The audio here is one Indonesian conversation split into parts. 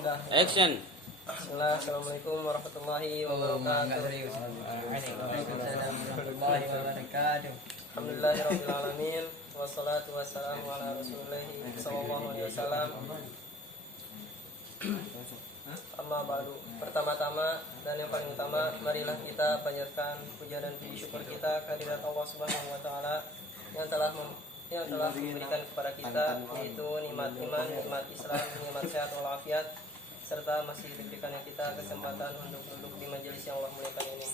Udah. Action. Bismillah, Assalamualaikum warahmatullahi wabarakatuh. Alhamdulillahirabbil alamin wassalatu wassalamu ala rasulillah sallallahu alaihi wasallam. Amma ba'du. Pertama-tama dan yang paling utama, marilah kita panjatkan puja dan puji syukur kita kehadirat Allah Subhanahu wa taala yang telah memberikan kepada kita yaitu nikmat iman, nikmat Islam, nikmat sehat walafiat, serta masih diberikannya kita kesempatan untuk duduk di majelis yang Allah muliakan ini.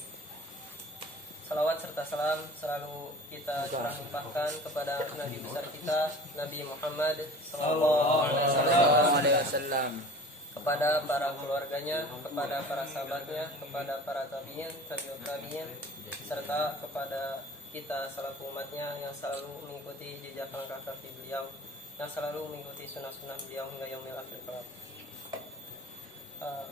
Salawat serta salam selalu kita curah limpahkan kepada Nabi besar kita, Nabi Muhammad sallallahu alaihi wasallam, kepada para keluarganya, kepada para sahabatnya, kepada para tabi'in, tabi'ut tabi'in, serta kepada kita selaku umatnya yang selalu mengikuti jejak langkah kaki beliau, yang selalu mengikuti sunnah-sunnah beliau hingga yaumil akhir kelak.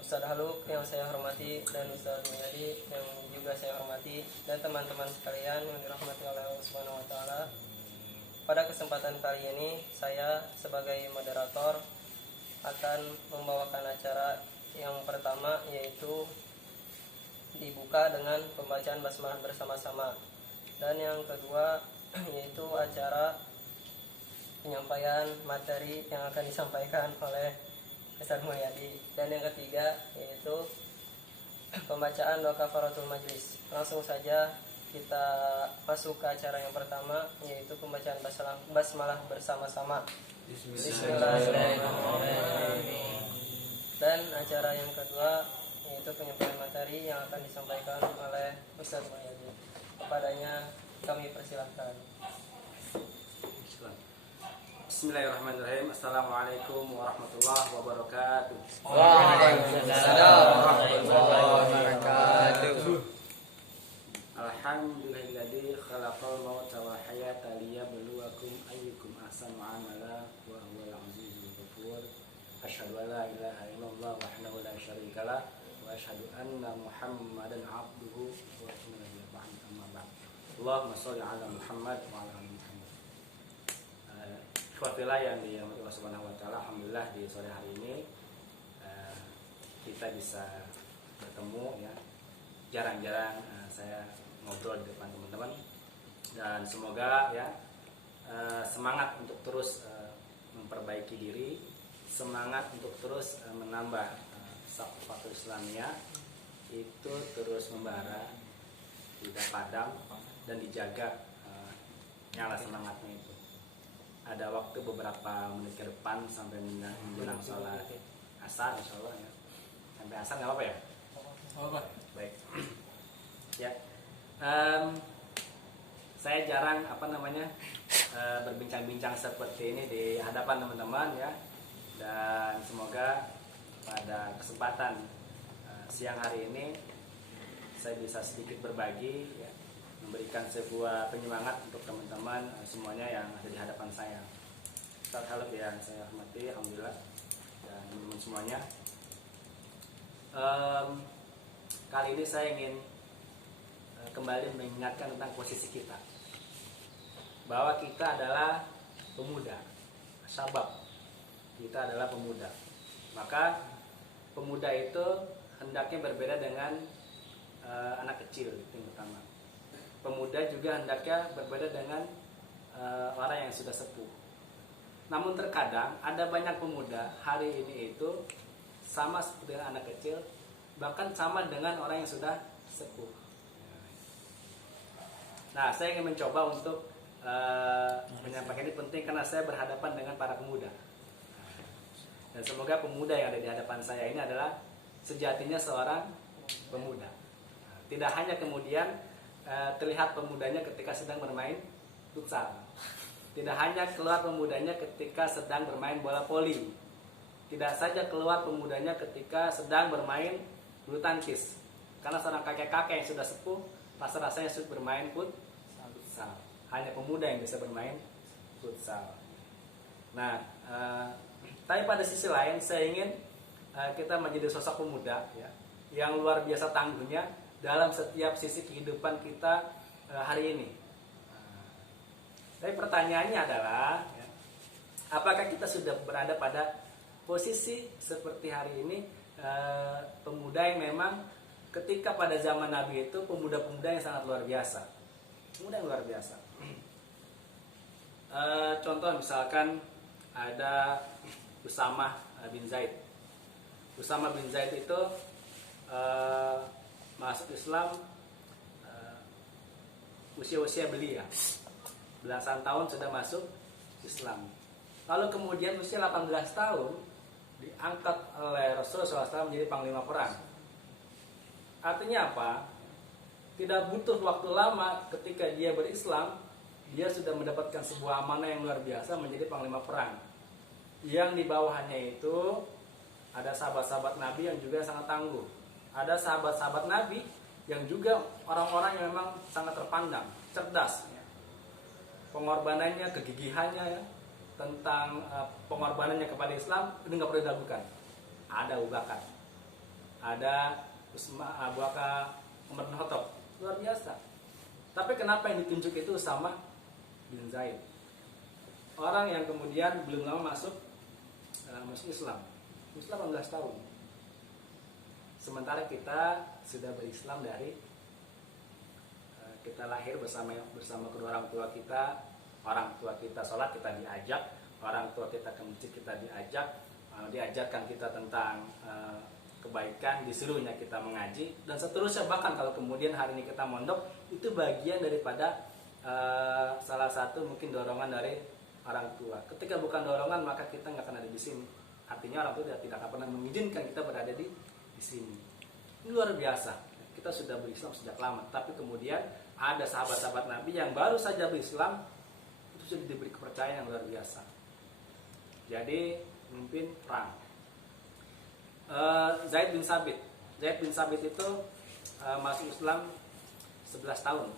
Ustaz Haluk yang saya hormati dan Ustaz Mulyadi yang juga saya hormati, dan teman-teman sekalian yang dirahmati oleh Allah Subhanahu wa taala. Pada kesempatan kali ini saya sebagai moderator akan membawakan acara yang pertama, yaitu dibuka dengan pembacaan basmalah bersama-sama, dan yang kedua yaitu acara penyampaian materi yang akan disampaikan oleh Ustaz Mulyadi, dan yang ketiga yaitu pembacaan doa kafaratul majlis. Langsung saja kita masuk ke acara yang pertama, yaitu pembacaan basmalah bersama-sama. Bismillahirrahmanirrahim. Dan acara yang kedua yaitu penyampaian materi yang akan disampaikan oleh Ustaz Mulyadi. Kepadanya kami persilahkan. Bismillahirrahmanirrahim. Assalamualaikum warahmatullahi wabarakatuh. Waalaikumsalam warahmatullahi wabarakatuh. Alhamdulillahilladzi khalaqal mauta wal hayata liyabluwakum ayyukum ahsanu amala wa huwal azizul ghafur. Asyhadu an la ilaha illallah wahdahu la syarika lah wa asyhadu anna Muhammadan abduhu wa rasuluhu amma ba'd. Allahumma shalli ala Muhammad wa ala ali Muhammad. Syukurlah yang dirahmati Allah Subhanahu wa taala, alhamdulillah di sore hari ini kita bisa bertemu ya. Jarang-jarang saya ngobrol di depan teman-teman, dan semoga ya semangat untuk terus memperbaiki diri, semangat untuk terus menambah Safatul Islamiyah itu terus membara, tidak padam, dan dijaga nyala semangatnya itu. Ada waktu beberapa menit ke depan sampai menjelang sholat asar, insyaallah ya. Sampai asar nggak apa-apa ya? Apa? Baik. Ya. Saya jarang berbincang-bincang seperti ini di hadapan teman-teman ya. Dan semoga pada kesempatan siang hari ini saya bisa sedikit berbagi ya, memberikan sebuah penyemangat untuk teman-teman semuanya yang ada di hadapan saya. Ustaz Haluk yang saya hormati, alhamdulillah, dan teman-teman semuanya. Kali ini saya ingin kembali mengingatkan tentang posisi kita, bahwa kita adalah pemuda, syabab, kita adalah pemuda. Maka pemuda itu hendaknya berbeda dengan anak kecil, itu yang pertama. Pemuda juga hendaknya berbeda dengan orang yang sudah sepuh. Namun terkadang ada banyak pemuda hari ini itu sama seperti dengan anak kecil, bahkan sama dengan orang yang sudah sepuh. Nah, saya ingin mencoba untuk menyampaikan ini penting karena saya berhadapan dengan para pemuda. Dan semoga pemuda yang ada di hadapan saya ini adalah sejatinya seorang pemuda. Tidak hanya kemudian terlihat pemudanya ketika sedang bermain futsal. Tidak hanya keluar pemudanya ketika sedang bermain bola voli. Tidak saja keluar pemudanya ketika sedang bermain bulu tangkis. Karena seorang kakek-kakek yang sudah sepuh rasa-rasanya sudah bermain futsal. Hanya pemuda yang bisa bermain futsal. Nah, tapi pada sisi lain saya ingin kita menjadi sosok pemuda ya, yang luar biasa tangguhnya dalam setiap sisi kehidupan kita hari ini. Tapi pertanyaannya adalah, ya, apakah kita sudah berada pada posisi seperti hari ini, pemuda yang memang ketika pada zaman Nabi itu pemuda-pemuda yang sangat luar biasa, pemuda yang luar biasa. Contoh misalkan ada Usama bin Zaid. Usama bin Zaid itu masuk Islam usia-usia belia, belasan tahun sudah masuk Islam. Lalu kemudian usia 18 tahun diangkat oleh Rasulullah SAW menjadi panglima perang. Artinya apa? Tidak butuh waktu lama ketika dia berislam, dia sudah mendapatkan sebuah amanah yang luar biasa menjadi panglima perang. Yang di bawahnya itu ada sahabat-sahabat Nabi yang juga sangat tangguh. Ada sahabat-sahabat Nabi yang juga orang-orang yang memang sangat terpandang, cerdas. Pengorbanannya, kegigihannya ya, tentang pengorbanannya kepada Islam itu nggak perlu diragukan. Ada Abu Bakar, ada Abu Bakar, Umar bin Khattab, luar biasa. Tapi kenapa yang ditunjuk itu Usama bin Zaid? Orang yang kemudian belum lama masuk Islam, 18 tahun. Sementara kita sudah berislam dari kita lahir bersama kedua orang tua kita sholat kita diajak, orang tua kita ke masjid kita diajarkan kita tentang kebaikan, disuruhnya kita mengaji dan seterusnya. Bahkan kalau kemudian hari ini kita mondok, itu bagian daripada salah satu mungkin dorongan dari orang tua. Ketika bukan dorongan maka kita nggak akan ada di sini. Artinya orang tua tidak akan pernah mengizinkan kita berada di sini. Ini luar biasa. Kita sudah berislam sejak lama, tapi kemudian ada sahabat-sahabat Nabi yang baru saja berislam itu sudah diberi kepercayaan yang luar biasa. Jadi memimpin perang. Zaid bin Sabit itu masuk Islam 11 tahun.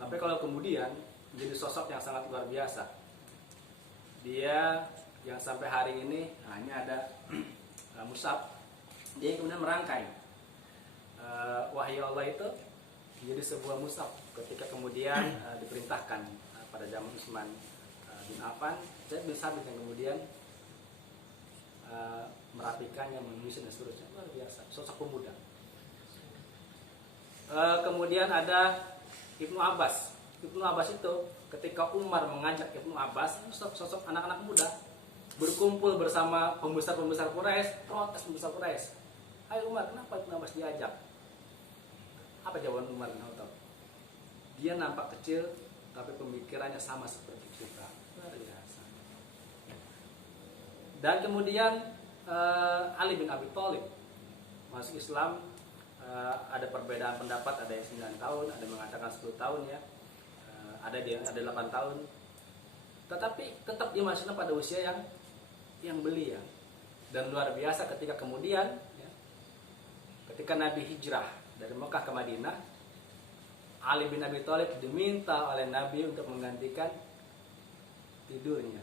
Tapi kalau kemudian menjadi sosok yang sangat luar biasa. Dia yang sampai hari ini hanya ada Mus'ab. Dia kemudian merangkai wahyu Allah itu menjadi sebuah Mus'ab ketika kemudian diperintahkan pada zaman Utsman bin Affan. Zaid bin Sabit yang kemudian merapikannya, menulis dan seterusnya. Luar biasa, sosok pemuda. Kemudian ada Ibnu Abbas. Ibnu Abbas itu ketika Umar mengajak Ibnu Abbas, sosok anak-anak muda berkumpul bersama pembesar-pembesar Quraisy, protes pembesar Quraisy. Hai Umar, kenapa Ibnu Abbas diajak? Apa jawaban Umar bin Khattab? Dia nampak kecil tapi pemikirannya sama seperti kita. Luar biasa. Dan kemudian Ali bin Abi Thalib masuk Islam, ada perbedaan pendapat, ada yang 9 tahun, ada yang mengatakan 10 tahun ya. Ada 8 tahun. Tetapi tetap dia masuk pada usia yang belia. Dan luar biasa ketika kemudian ya, ketika Nabi hijrah dari Mekah ke Madinah, Ali bin Abi Thalib diminta oleh Nabi untuk menggantikan tidurnya.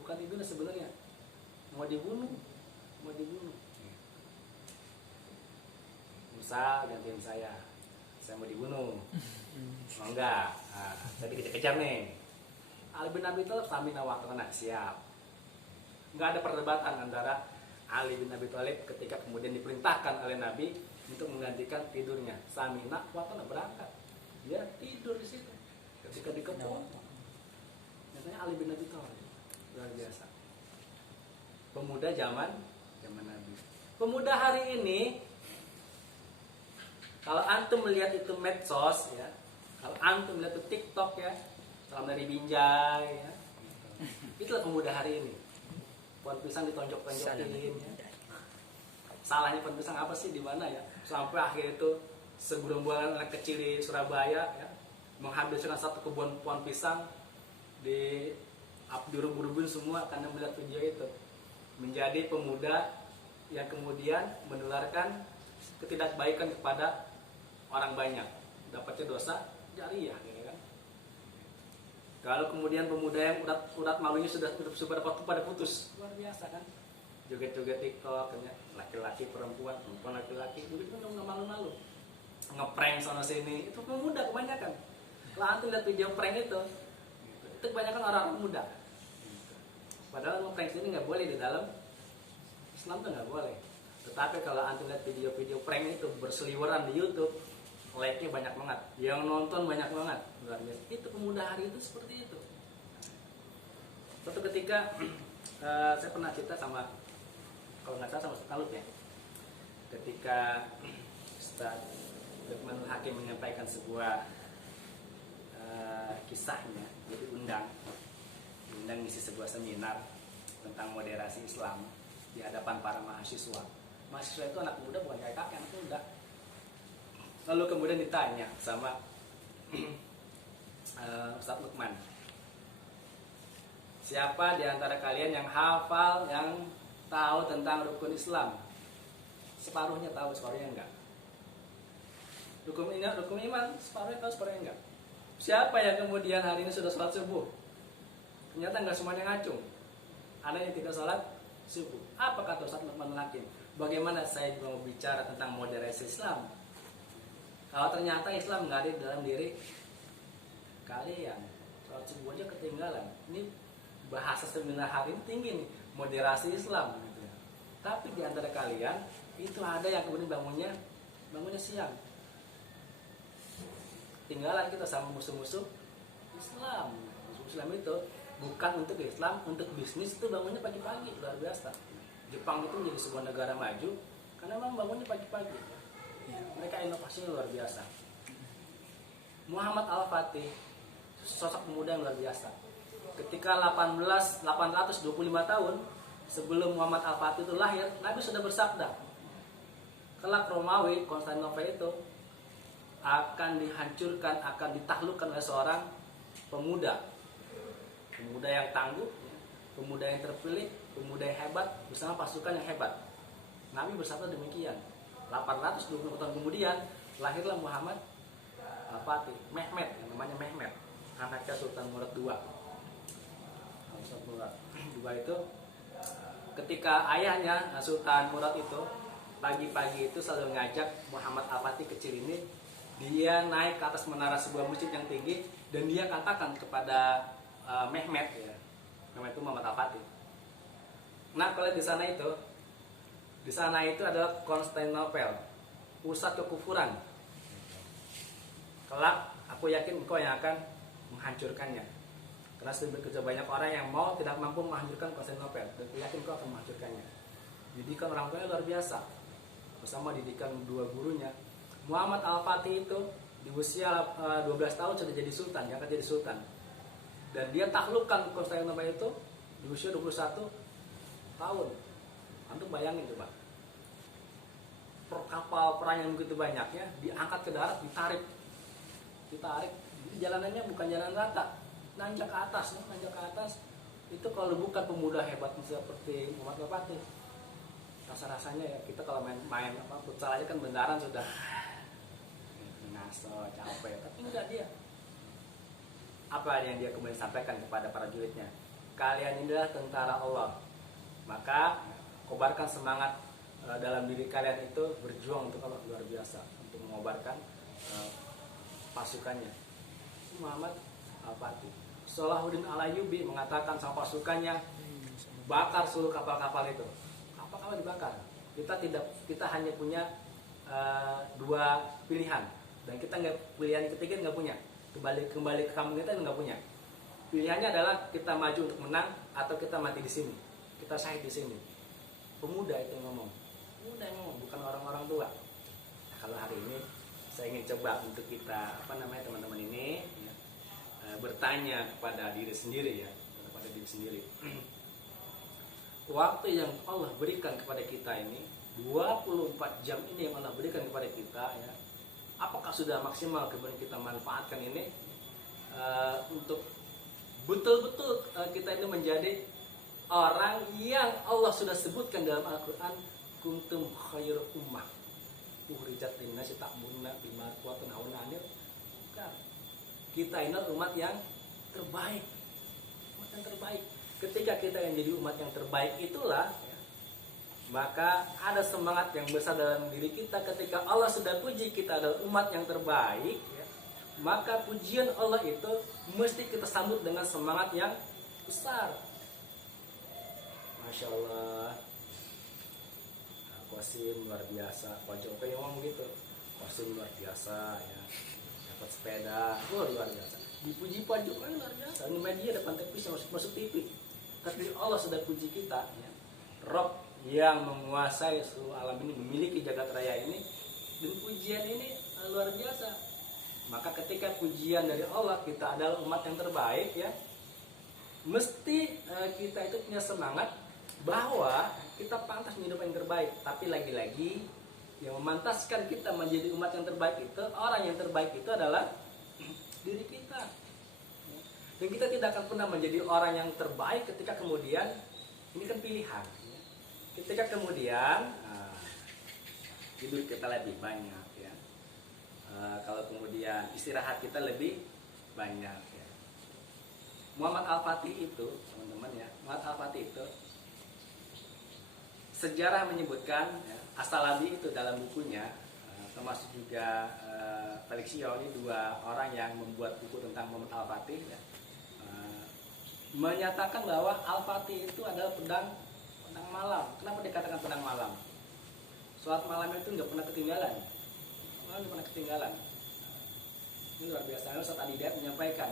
Bukan tidurnya sebenarnya, mau dibunuh. Musa, gantiin saya mau dibunuh. Mau enggak? Nah, tadi kejar-kejar nih. Ali bin Abi Thalib samina wa ta'na, siap. Enggak ada perdebatan antara Ali bin Abi Thalib ketika kemudian diperintahkan oleh Nabi untuk menggantikan tidurnya. Samina wa ta'na, berangkat. Dia tidur di situ. Ketika dikepung, namanya Ali bin Abi Thalib. Luar biasa. Pemuda zaman Nabi. Pemuda hari ini, kalau antum melihat itu medsos ya, kalau antum melihat itu TikTok ya, salam dari Binjai ya, itulah pemuda hari ini. Pohon pisang ditonjok-tonjokin ya. Salahnya pohon pisang apa sih, di mana ya? Sampai akhir itu segerombolan anak kecil di Surabaya ya, menghabiskan satu kebun pohon pisang, dirubur-ruburin semua karena melihat video itu. Menjadi pemuda yang kemudian menularkan ketidakbaikan kepada orang banyak, dapatnya dosa jariah gitu kan. Kalau kemudian pemuda yang urat malunya sudah pada putus, luar biasa kan. Joget-joget TikTok, laki-laki perempuan laki-laki, begitu kan nggak malu-malu, ngeprank sana sini. Itu pemuda kebanyakan. Kalau antum lihat video prank itu kebanyakan orang-orang muda. Padahal ngeprank ini nggak boleh di dalam Islam tuh nggak boleh. Tetapi kalau antum lihat video-video prank itu berseliweran di YouTube, like-nya banyak banget, yang nonton banyak banget, luar biasa. Itu pemuda hari itu seperti itu. Suatu ketika saya pernah cerita sama, kalau nggak salah sama Ustaz Talut ya, ketika Ustaz Lukmanul Hakim menyampaikan sebuah kisahnya, jadi undang ngisi sebuah seminar tentang moderasi Islam di hadapan para mahasiswa. Mahasiswa itu anak muda, bukan kayak kakek, anak muda. Lalu kemudian ditanya sama Ustaz Lukman, siapa di antara kalian yang hafal, yang tahu tentang rukun Islam? Separuhnya tahu, separuhnya enggak. Rukun iman, separuhnya tahu, separuhnya enggak. Siapa yang kemudian hari ini sudah sholat subuh? Ternyata enggak semuanya ngacung. Ada yang tidak sholat subuh. Apa kata Ustaz Lukman Hakim? Bagaimana saya juga mau bicara tentang moderasi Islam kalau ternyata Islam nggak ada di dalam diri kalian? Sholat subuh aja ketinggalan. Ini bahasa seminar hari ini tinggi nih, moderasi Islam gitu ya. Tapi di antara kalian itu ada yang kemudian bangunnya siang. Tinggalan kita sama musuh-musuh Islam. Musuh Islam itu bukan untuk Islam, untuk bisnis itu bangunnya pagi-pagi, luar biasa. Jepang itu menjadi sebuah negara maju karena memang bangunnya pagi-pagi. Mereka inovasinya luar biasa. Muhammad Al-Fatih, sosok pemuda yang luar biasa. Ketika 825 tahun sebelum Muhammad Al-Fatih itu lahir, Nabi sudah bersabda, kelak Romawi, Konstantinopel itu akan dihancurkan, akan ditaklukkan oleh seorang pemuda. Pemuda yang tangguh, pemuda yang terpilih, pemuda yang hebat bersama pasukan yang hebat. Nabi bersabda demikian. 820 tahun kemudian lahirlah Muhammad Al-Fatih, Mehmet, yang namanya Mehmet, anaknya Sultan Murad II. Sultan Murad II itu ketika ayahnya Sultan Murad itu pagi-pagi itu selalu ngajak Muhammad Al-Fatih kecil ini, dia naik ke atas menara sebuah masjid yang tinggi dan dia katakan kepada Mehmet ya, Mehmet itu Muhammad Al-Fatih. Nah, kalau di sana itu adalah Konstantinopel, pusat kekufuran. Kelak aku yakin engkau yang akan menghancurkannya. Karena sudah bekerja banyak orang yang tidak mampu menghancurkan Konstantinopel, dan aku yakin engkau akan menghancurkannya. Didikan orang tuanya luar biasa, bersama didikan dua gurunya. Muhammad Al-Fatih itu di usia 12 tahun sudah jadi sultan, diangkat jadi sultan. Dan dia taklukkan Konstantinopel itu di usia 21 tahun. Antum bayangin coba, kapal perang yang begitu banyaknya diangkat ke darat, ditarik. Jalanannya bukan jalan rata, nanjak ke atas. Itu kalau bukan pemuda hebat seperti Muhammad Al-Fatih, rasa-rasanya ya kita kalau main futsal aja kan bendaran sudah ngaso, capek. Tapi enggak, dia apa yang dia kemudian sampaikan kepada para juridnya? Kalian inilah tentara Allah, maka kobarkan semangat dalam diri kalian itu, berjuang untuk Allah, luar biasa, untuk mengobarkan pasukannya. Muhammad Al-Fatih. Salahuddin Al-Ayyubi mengatakan sama pasukannya, bakar seluruh kapal-kapal itu. Kapal-kapal dibakar. Kita hanya punya dua pilihan, dan kita pilihan ketiga nggak punya. Kembali ke kampung kita nggak punya. Pilihannya adalah kita maju untuk menang atau kita mati di sini, kita syahid di sini. Pemuda itu yang ngomong, bukan orang-orang tua. Nah, kalau hari ini saya ingin coba untuk kita teman-teman ini ya, bertanya kepada diri sendiri ya, kepada diri sendiri. Waktu yang Allah berikan kepada kita ini, 24 jam ini yang Allah berikan kepada kita ya, apakah sudah maksimal kemudian kita manfaatkan ini untuk betul-betul kita ini menjadi orang yang Allah sudah sebutkan dalam Al-Quran, kuntum khairu ummah ukhrijat linnasi ta'muruna bil ma'ruf wa tanhauna 'anil munkar. Kita ini umat yang terbaik. Ketika kita yang jadi umat yang terbaik itulah ya, maka ada semangat yang besar dalam diri kita. Ketika Allah sudah puji kita adalah umat yang terbaik ya, maka pujian Allah itu mesti kita sambut dengan semangat yang besar. Masya Allah, Qasim luar biasa. Pak Jokowi ngomong gitu, Qasim luar biasa ya, dapat sepeda, luar biasa. Dipuji Pak Jokowi luar biasa. Ini media depan TV masuk TV. Tapi Allah sudah puji kita ya. Rob yang menguasai seluruh alam ini, memiliki jagat raya ini, dan pujian ini luar biasa. Maka ketika pujian dari Allah, kita adalah umat yang terbaik ya, mesti kita itu punya semangat bahwa kita pantas menjadi yang terbaik. Tapi lagi-lagi yang memantaskan kita menjadi umat yang terbaik itu, orang yang terbaik itu adalah diri kita. Dan kita tidak akan pernah menjadi orang yang terbaik ketika kemudian, ini kan pilihan ya. Ketika kemudian tidur kita lebih banyak ya, kalau kemudian istirahat kita lebih banyak ya. Muhammad Al-Fatih itu, teman-teman ya, Muhammad Al-Fatih itu sejarah menyebutkan ya, As-Salabi itu dalam bukunya, termasuk juga Felixio, ini dua orang yang membuat buku tentang Muhammad Al-Fatih ya, menyatakan bahwa Al-Fatih itu adalah pedang malam. Kenapa dikatakan pedang malam? Sholat malam itu nggak pernah ketinggalan. Malam nggak pernah ketinggalan. Ini luar biasa. Ustaz Adidayat menyampaikan,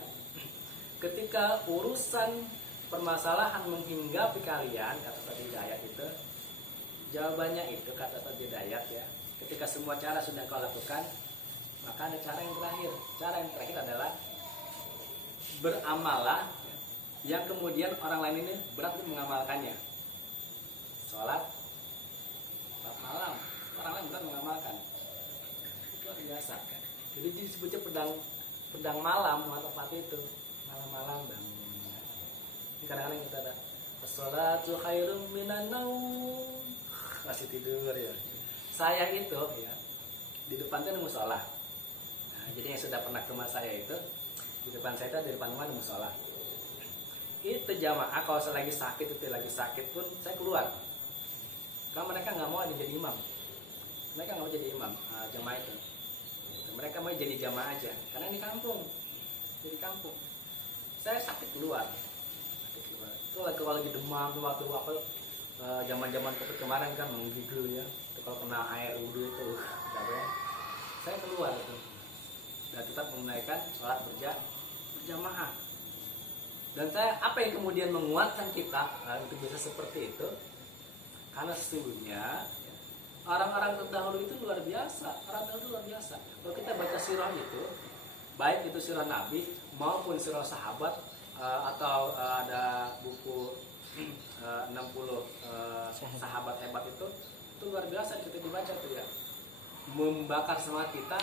ketika urusan permasalahan menghinggapi kalian, kata Ustaz Hidayat itu, jawabannya itu kata Ustaz Hidayat ya, ketika semua cara sudah kau lakukan, maka ada cara yang terakhir. Cara yang terakhir adalah beramalah yang kemudian orang lain ini berat untuk mengamalkannya. Sholat malam, orang lain berat mengamalkan. Luar biasa kan. Jadi disebutnya pedang malam atau Fatih itu malam-malam dan kadang-kadang kita ada as-sholatu khairum minan naum, masih tidur ya. Saya itu ya di depan itu ada musola. Nah, jadi yang sudah pernah ke rumah saya itu, di depan saya itu di depan rumah ada musola. Itu jamaah kalau saya lagi sakit pun saya keluar. Karena mereka nggak mau jadi imam. Mereka nggak mau jadi imam jamaah itu. Mereka mau jadi jamaah aja. Karena ini kampung, jadi kampung. Saya sakit keluar. Itu kalau lagi demam tuh waktu apa? Zaman-zaman COVID kemarin kan menggigil ya. Itu kalau kena air wudhu itu, saya keluar itu. Dan tetap menunaikan sholat berjamaah. Dan apa yang kemudian menguatkan kita untuk bisa seperti itu? Karena sesungguhnya orang-orang terdahulu itu luar biasa. Orang terdahulu itu luar biasa. Kalau kita baca sirah itu, baik itu sirah Nabi maupun sirah sahabat, atau ada buku 60 sahabat hebat itu luar biasa kita dibaca tuh ya. Membakar semangat kita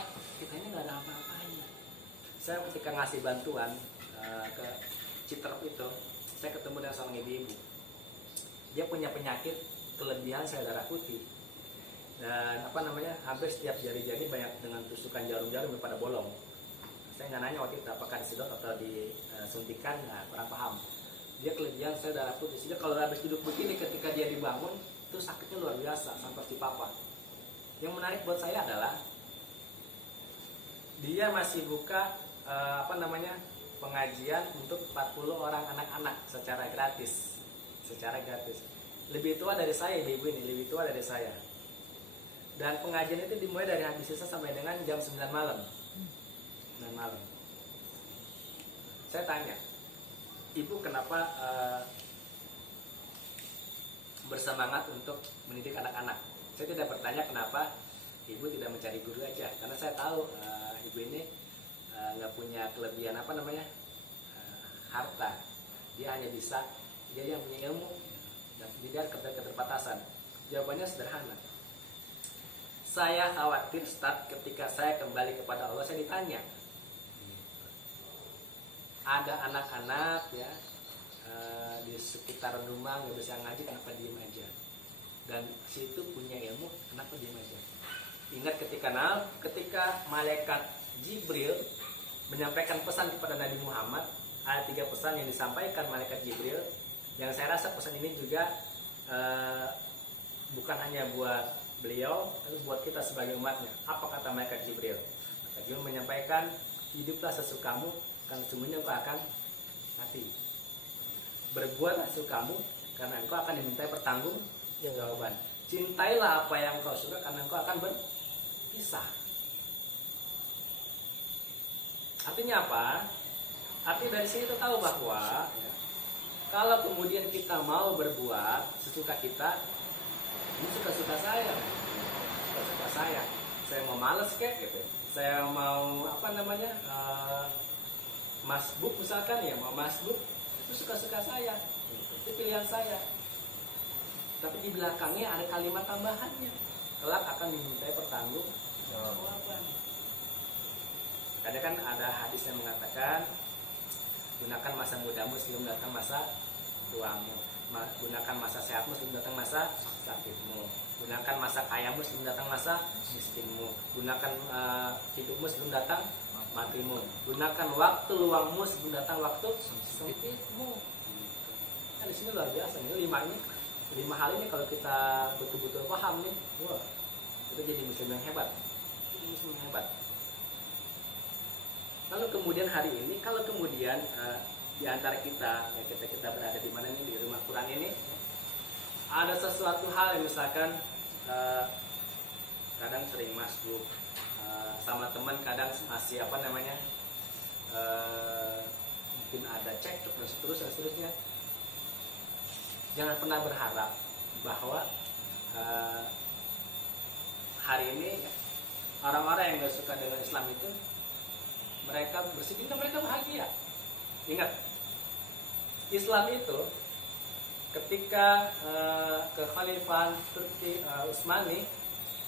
ini nggak ada apa-apanya. Saya ketika ngasih bantuan ke Citerep itu, saya ketemu dengan seorang ibu-ibu. Dia punya penyakit kelebihan sel darah putih. Dan hampir setiap jari-jari banyak dengan tusukan jarum-jarum yang pada bolong. Saya nggak nanya waktu itu apakah disedot atau disuntikan, kurang paham. Dia kelebihan sel darah putih. Sehingga kalau habis duduk begini ketika dia dibangun, itu sakitnya luar biasa sampai di papa. Yang menarik buat saya adalah dia masih buka pengajian untuk 40 orang anak-anak secara gratis. Lebih tua dari saya, ibu ini lebih tua dari saya. Dan pengajian itu dimulai dari habis sisa sampai dengan jam 9 malam. Saya tanya, ibu kenapa bersemangat untuk mendidik anak-anak? Saya tidak bertanya kenapa ibu tidak mencari guru aja, karena saya tahu ibu ini nggak punya kelebihan harta. Dia yang punya ilmu dan tidak keterbatasan. Jawabannya sederhana. Saya khawatir ketika saya kembali kepada Allah, saya ditanya, ada anak-anak ya di sekitar rumah nggak bisa ngaji, kenapa diem aja? Dan situ punya ilmu, kenapa diem aja? Ingat ketika malaikat Jibril menyampaikan pesan kepada Nabi Muhammad, ada 3 pesan yang disampaikan malaikat Jibril, yang saya rasa pesan ini juga bukan hanya buat beliau, tapi buat kita sebagai umatnya. Apa kata malaikat Jibril? Malaikat Jibril menyampaikan, hiduplah sesukamu, karena sesungguhnya engkau akan mati. Berbuatlah sesukamu, karena engkau akan dimintai pertanggungjawaban. Cintailah apa yang engkau suka, karena engkau akan berpisah. Artinya apa? Arti dari sini kita tahu bahwa ya, kalau kemudian kita mau berbuat sesuka kita, ini suka-suka saya, suka-suka saya. Saya mau males kayak gitu. Saya mau apa namanya masbuk misalkan ya, mau masbuk itu suka-suka saya, itu pilihan saya. Tapi di belakangnya ada kalimat tambahannya, kelak akan dimintai pertanggungjawaban. Karena kan ada hadis yang mengatakan gunakan masa mudamu sebelum datang masa tuamu, gunakan masa sehatmu sebelum datang masa sakitmu, gunakan masa kayamu sebelum datang masa miskinmu, gunakan hidupmu sebelum datang matimu, gunakan waktu luangmu sebelum datang waktu sempitmu. Nah, di sini luar biasa nih, lima hal ini kalau kita betul-betul paham nih, wah, kita jadi muslim yang hebat, Lalu kemudian hari ini, kalau kemudian di antara kita, ya kita berada di mana nih, di rumah Quran ini, ada sesuatu hal yang misalkan kadang sering masuk sama teman, kadang masih apa namanya, mungkin ada cekcok dan seterusnya. Jangan pernah berharap bahwa hari ini orang-orang yang gak suka dengan Islam itu mereka bersedih, mereka bahagia. Ingat, Islam itu ketika kekhalifahan Turki Utsmani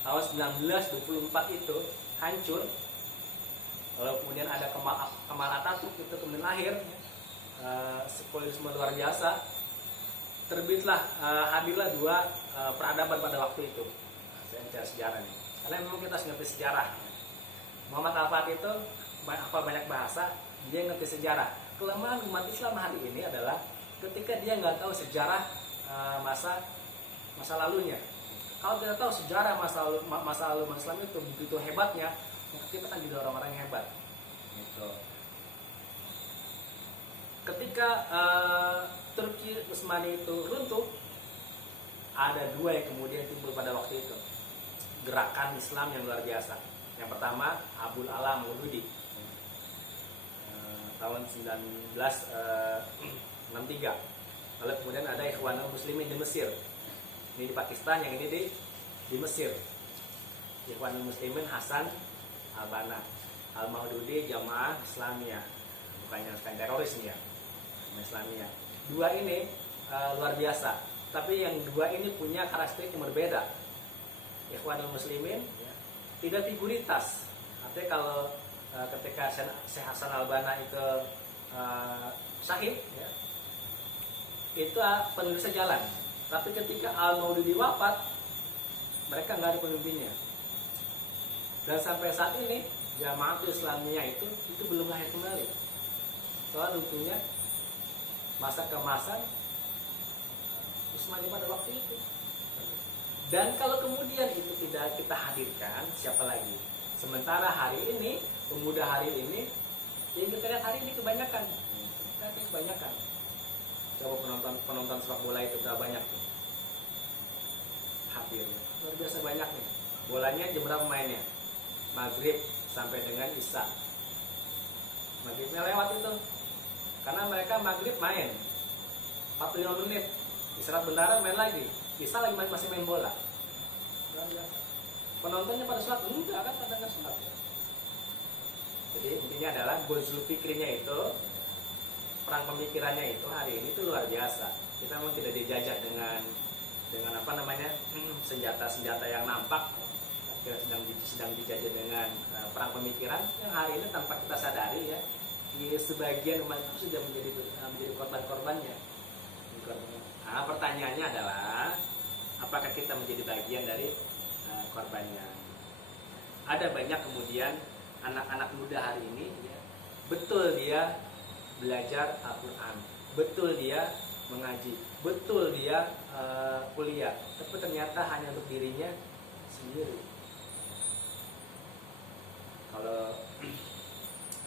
tahun 1924 itu hancur, lalu kemudian ada Kemal Atatürk itu kemudian lahir, sekulerisme luar biasa, terbitlah hadirlah dua peradaban pada waktu itu. Saya bicara sejarah nih, karena memang kita harus ngerti sejarah. Muhammad Al-Fatih itu banyak bahasa, dia ngerti sejarah. Kelemahan umat Islam hari ini adalah ketika dia nggak tahu sejarah masa lalunya. Kalau kita tahu sejarah masa lalu Islam itu begitu hebatnya, maka kita kan jadi orang-orang yang hebat. Gitu. Ketika Turki Utsmani itu runtuh, ada dua yang kemudian timbul pada waktu itu, gerakan Islam yang luar biasa. Yang pertama Abul Ala Maududi tahun 1963. Lalu kemudian ada Ikhwanul Muslimin di Mesir. Ini di Pakistan, yang ini di Mesir. Ikhwanul Muslimin Hasan Al-Banna, Al-Maududi Jamaah Islamiyah, bukannya teroris nih ya, Islamiyah. Dua ini luar biasa. Tapi yang dua ini punya karakteristik yang berbeda. Ikhwanul Muslimin ya, tidak figuritas. Artinya kalau ketika Syekh Hasan Al-Banna itu syahid ya, itu penulisnya jalan. Tapi ketika Al-Maududi wafat, mereka nggak ada pemimpinnya. Dan sampai saat ini Jamaah Islamiyah itu belum lahir kembali. Soal tentunya masa kemasan Utsmani pada waktu itu. Dan kalau kemudian itu tidak kita hadirkan, siapa lagi? Sementara hari ini, pemuda hari ini, yang kita lihat hari ini kebanyakan. Coba penonton sepak bola itu berapa banyak tuh? Hampir, luar biasa banyak nih. Bolanya jam berapa mainnya? Maghrib sampai dengan Isya. Maghribnya lewat itu, karena mereka maghrib main 45 menit, istirahat bentar main lagi. Isya lagi masih main bola. Luar biasa. Penontonnya pada sholat enggak kan, pada nggak sholat. Jadi intinya adalah ghazul fikrinya itu, perang pemikirannya itu hari ini itu luar biasa. Kita memang tidak dijajah dengan apa namanya senjata-senjata yang nampak. Kita sedang dijajah dengan perang pemikiran yang hari ini tanpa kita sadari ya, di sebagian umat itu sudah menjadi korban-korbannya. Nah, pertanyaannya adalah apakah kita menjadi bagian dari korbannya? Ada banyak kemudian anak-anak muda hari ini ya, betul dia belajar Al-Quran, betul dia mengaji, betul dia kuliah, tapi ternyata hanya untuk dirinya sendiri. Kalau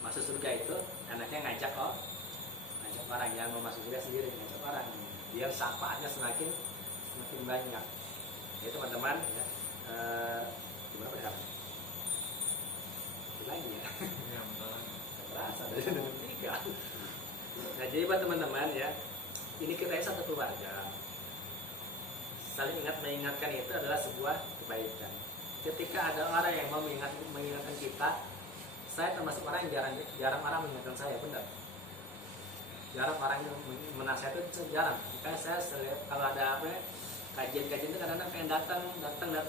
masuk surga itu anaknya ngajak orang, jangan mau masuk surga sendiri, ngajak orang. biar syafaatnya semakin banyak. Ya teman-teman ya. Gimana ya? Lagi ya. Terasa dari tiga. Nah jadi buat teman-teman ya, ini kita satu keluarga. Saling mengingatkan itu adalah sebuah kebaikan. Ketika ada orang yang mau mengingatkan kita, saya termasuk orang yang jarang orang mengingatkan saya, benar. Jarang orang yang menasihati itu jarang. Makanya saya kalau ada apa kajian-kajian itu kadang-kadang pengen datang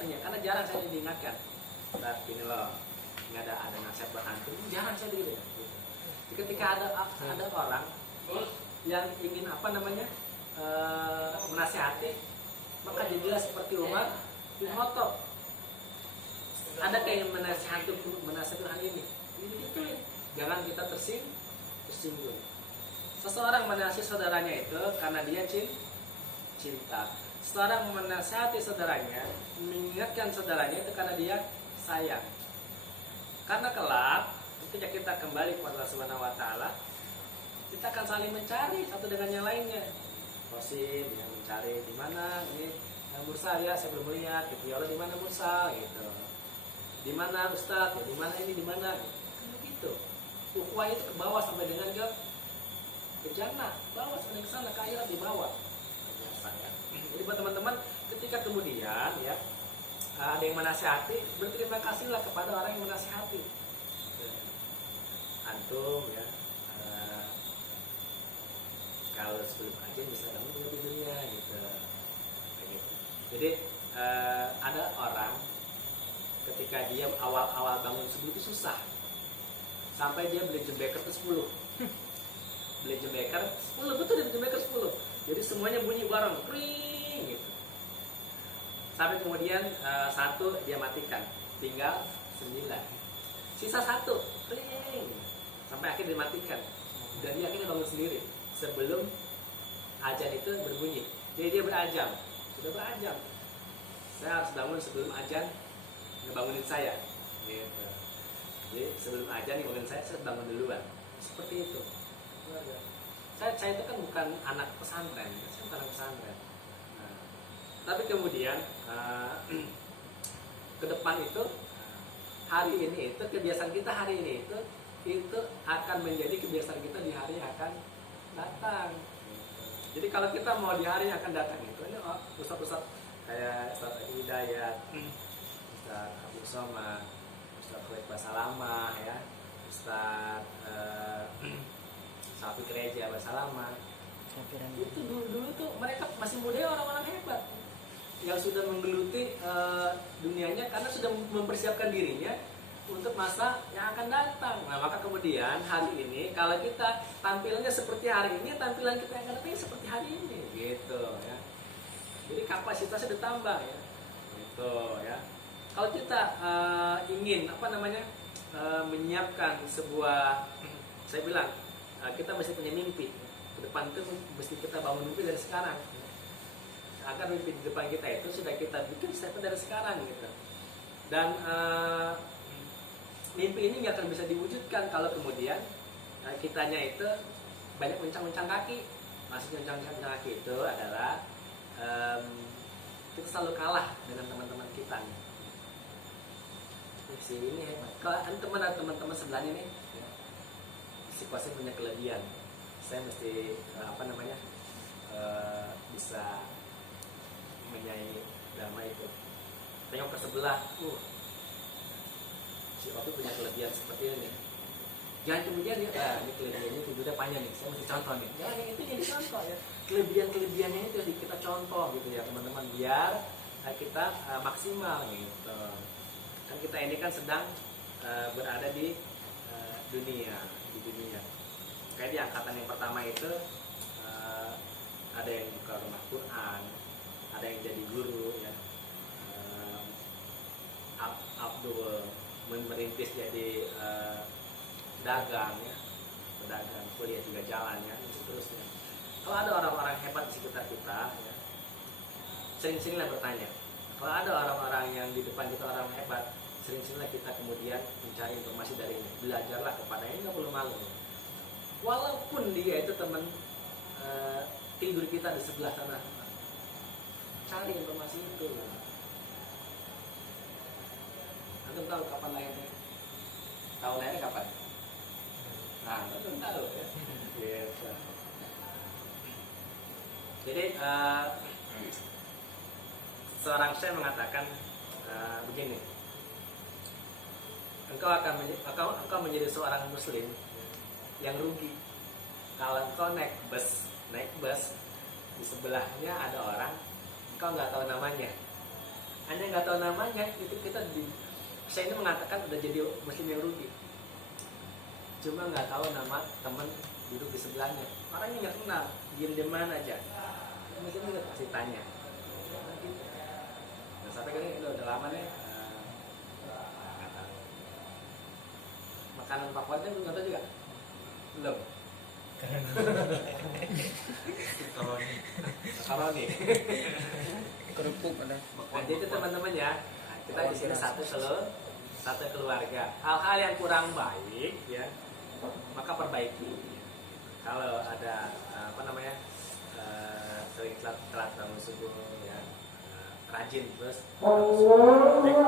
ya, karena jarang saya diingatkan. Nah, ini loh, ini ada nasihat buat antum, jarang saya begitu ya. Ketika ada orang yang ingin menasihati, maka dia seperti Umar bin Khattab. Ada kayak menasihati hal ini. Itu jangan kita tersinggung. Seseorang menasihati saudaranya itu karena dia cinta. Seseorang menasihati saudaranya, mengingatkan saudaranya itu karena dia sayang. Karena kelak ketika kita kembali kepada Allah Subhanahu wa taala, kita akan saling mencari satu dengan yang lainnya. Rosim yang mencari di mana ini Mursal ya, saya belum melihat gitu. Ya Allah di mana Mursal gitu. Di mana Ustaz? Ya, di mana ini di mana? Gitu. Ukhuwah itu ke bawah sampai dengan ke jannah, bawah sampai ke sana ke akhirat di bawah. Jadi buat teman-teman, ketika kemudian ya ada yang menasihati, berterima kasihlah kepada orang yang menasihati. Antum ya, kalau sebelum kajian bisa bangun dulu di dunia gitu. Jadi ada orang ketika dia awal bangun subuh itu susah, sampai dia beli jembeker itu 10. Beli jembeker 10, betul dia beli jembeker 10. Jadi semuanya bunyi bareng, kring gitu. Sampai kemudian satu dia matikan, tinggal 9. Sisa 1, kring. Sampai akhirnya dimatikan. Dan dia akhirnya bangun sendiri sebelum azan itu berbunyi. Jadi dia berazam, sudah berazam. Saya harus bangun sebelum azan ngebangunin saya. Gitu. Jadi sebelum azan ngebangunin saya bangun duluan. Seperti itu. Saya itu kan bukan anak pesantren, saya bukan anak pesantren. Nah, tapi kemudian ke depan itu hari ini itu kebiasaan kita hari ini itu akan menjadi kebiasaan kita di hari yang akan datang. Jadi kalau kita mau di hari yang akan datang itu ini ustaz-ustaz kayak Ustaz Hidayat, Ustaz Abu Soma, Ustaz Khalid Basalamah ya, Ustaz Sapi Gereja Basalamah. Itu dulu tuh mereka masih muda, orang-orang hebat yang sudah menggeluti dunianya karena sudah mempersiapkan dirinya untuk masa yang akan datang. Nah maka kemudian hari ini kalau kita tampilnya seperti hari ini, tampilan kita yang akan datang seperti hari ini, gitu ya. Jadi kapasitasnya ditambah ya, gitu ya. Kalau kita ingin menyiapkan sebuah, saya bilang kita mesti punya mimpi. Ke depan itu mesti kita bangun mimpi dari sekarang. Agar mimpi di depan kita itu sudah kita bikin dari sekarang gitu. Dan mimpi ini nggak akan bisa diwujudkan kalau kemudian kitanya itu banyak mencang-mencang kaki. Maksudnya mencang-mencang kaki itu adalah kita selalu kalah dengan teman-teman kita. Si ini hebat. Kalau teman-teman sebelahnya nih, ya, si kuasa punya kelebihan. Saya mesti bisa menyanyi drama itu. Tengok ke sebelah, si Opi punya kelebihan seperti ini. Jangan kemudian ini kelebihannya tidurnya panjang nih. Saya mesti contoh nih. Ya itu jadi contoh ya. Kelebihannya itu kita contoh gitu ya teman-teman, biar kita maksimal gitu. Kan kita ini kan sedang berada di dunia. Kayak di angkatan yang pertama itu ada yang buka rumah Quran, ada yang jadi guru ya. Abdul merintis jadi dagang ya, pedagang, kuliah juga jalan ya, dan seterusnya. Kalau ada orang-orang hebat di sekitar kita ya, sering-seringlah bertanya. Kalau ada orang-orang yang di depan kita orang hebat, sering-seringlah kita kemudian mencari informasi darinya. Belajarlah kepadanya, nggak perlu malu. Walaupun dia itu teman tidur kita di sebelah sana. Cari informasi itu. Antum tahu kapan lahirnya? Tahu lahirnya kapan? Nah, antum tahu ya. Gitu. Jadi seorang syekh mengatakan begini, engkau menjadi seorang muslim yang rugi kalau engkau naik bus di sebelahnya ada orang engkau nggak tahu namanya. Anda nggak tahu namanya, itu kita saya ini mengatakan udah jadi muslim yang rugi. Cuma nggak tahu nama teman duduk di sebelahnya, orangnya nggak kenal, diem mana aja, mungkin juga pasti tanya. Nah, sampai kali ini udah lama nih, nggak tahu. Makanan favoritnya belum tahu juga, belum. Makaroni. Kerupuk ada. Nah, jadi teman-teman ya, kita di sini satu keluarga. Hal-hal yang kurang baik ya, maka perbaiki. Kalau ada sering telat bangun subuh ya, rajin terus sudah